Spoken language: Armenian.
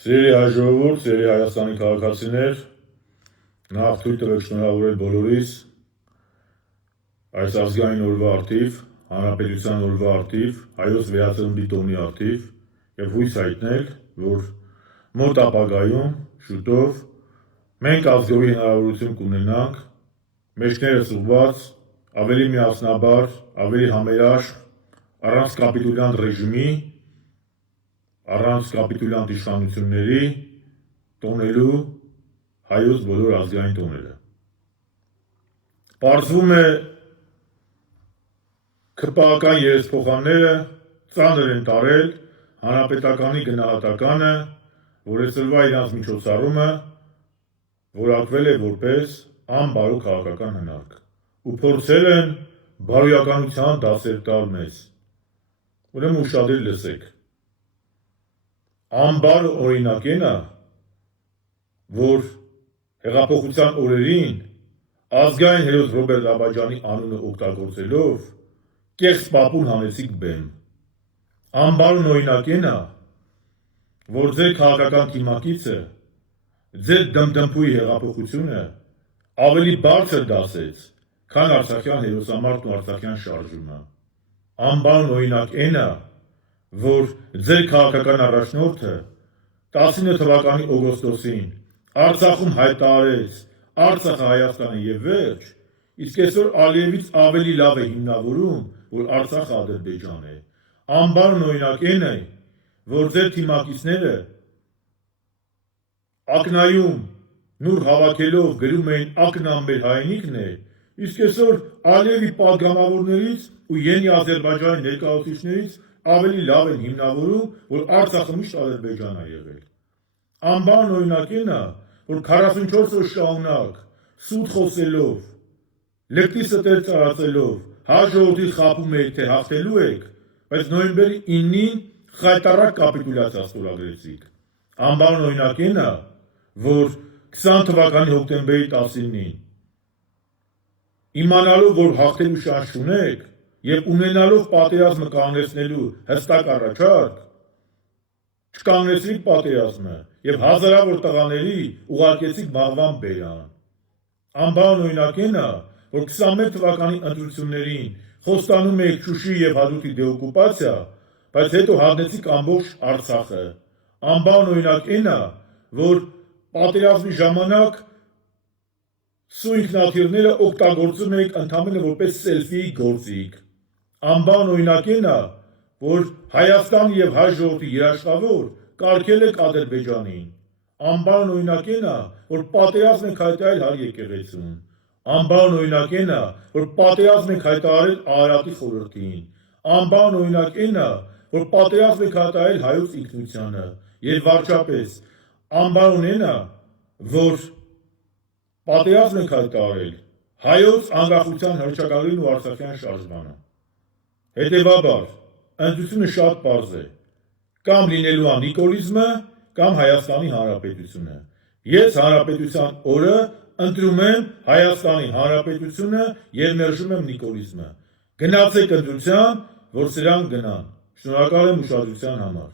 Սիրելի հայ ժողովուրդ, սիրելի Հայաստանի քաղաքացիներ, նախ թույլ տվեք շնորհավորել բոլորիս այս ազգային օրվա առթիվ, հանրապետության օրվա առթիվ, հայոց վերածննդի տոնի առթիվ եւ հույս հայտնել, որ մոտ ապագայում շուտով մենք ազգովի հնարավորություն կունենանք մեջներս ուղղված ավելի միասնաբար, ավելի համերաշխ, առանց կապիտուլյանտ ռեժիմի, առանց կապիտուլյանտ իշխանությունների տոնելու հայոց բոլոր ազգային տոները։ Պարզվում է քրպահական երեսփոխանները ծանր են տարել հանրապետականի գնահատականը, որ այսօրվա իրանց միջոցառումը որակվել է որպես անբարո քաղաքական հնարք ու փորձել են բարոյականության դասեր տալ մեզ։ Ուրեմն ուշադիր լսեք։ Անբար օրինակ է, որ հեղափոխության օրերին ազգային հերոս Ռոբերտ Աբաջյանի անունը օգտագործելով կեղծ պապուն հանեցիք բեմ։ Անբար օրինակ է, որ ձեր քաղաքական թիմակիցը ձեր դմդմփուի հեղափոխությունը ավելի բարձր դասեց, քան արցախյան հերոսամարտն ու արցախյան շարժումը։ Անբար օրինակ է, որ ձեր քաղաքական առաջնորդը 19 թվականի օգոստոսին Արցախում հայտարարեց Արցախը Հայաստանը եւ վերջ, իսկ այսօր Ալիևից ավելի լավ է հիմնավորում, որ Արցախը Ադրբեջան է։ Անբար օրինակ է, որ ձեր թիմակիցները ակնայում նուր հավաքելով գրում էին ակնան մեր հայրենիքն է, իսկ այսօր Ալիևի падգամավորներից ու Յենի Ադրբեջանի ներկայացուցիչներից ավելի լավ են հիմնավորում, որ Արցախը միշտ Ադրբեջան է եղել։ Անբար օրինակ է, որ 44 օր շարունակ սուտ խոսելով, լկտի ստեր տարածելով, հայ ժողովրդի խաբում եք, թե հաղթելու եք, բայց նոյեմբերի 9-ին խայտառակ կապիտուլյացիա ստորագրեցիք։ Անբար օրինակ է, որ 20 թվականի հոկտեմբերի 19-ին իմանալով, որ հաղթելու շանս չունեք եւ ունենալով պատերազմը կանգնեցնելու հստակ առաջարկ, չկանգնեցրիք պատերազմը եւ հազարավոր տղաների ուղարկեցիք մահվան բերան։ Անբար օրինակ է, որ 21 թվականի ընտրություններին խոստանում եք Շուշի եւ Հադրութի դեօկուպացիա, բայց հետո հանեցիք ամբողջ Արցախը։ Անբար օրինակ է, որ պատերազմի ժամանակ սու ինքնաթիռները օգտագործում եք ընդամենը որպես սելֆիի գործիք։ Անբար օրինակ է, որ Հայաստան եւ հայ ժողովրդի երաշխավոր կարգել եք Ադրբեջանին։ Անբար օրինակ է, որ պատերազմ եք հայտարարել հայ եկեղեցուն։ Անբար օրինակ է, որ պատերազմ եք հայտարարել Արարատի խորհրդին։ Անբար օրինակ է, որ պատերազմ եք հայտարարել հայոց ինքնությանը։ Եվ վարչապես անբարոն է, որ պատերազմ եք հայտարարել հայոց անկախության հռչակագրին ու արցախյան շարժմանը։ Հետևաբար, ընտրությունը շատ պարզ է, կամ լինելու է նիկոլիզմը, կամ Հայաստանի Հանրապետությունը։ Ես հանրապետության օրը ընտրում եմ Հայաստանի Հանրապետությունը եւ մերժում եմ նիկոլիզմը։ Գնացեք ընտրության, որ սրանք գնան։ Շնորհակալ եմ ուշադրության համար։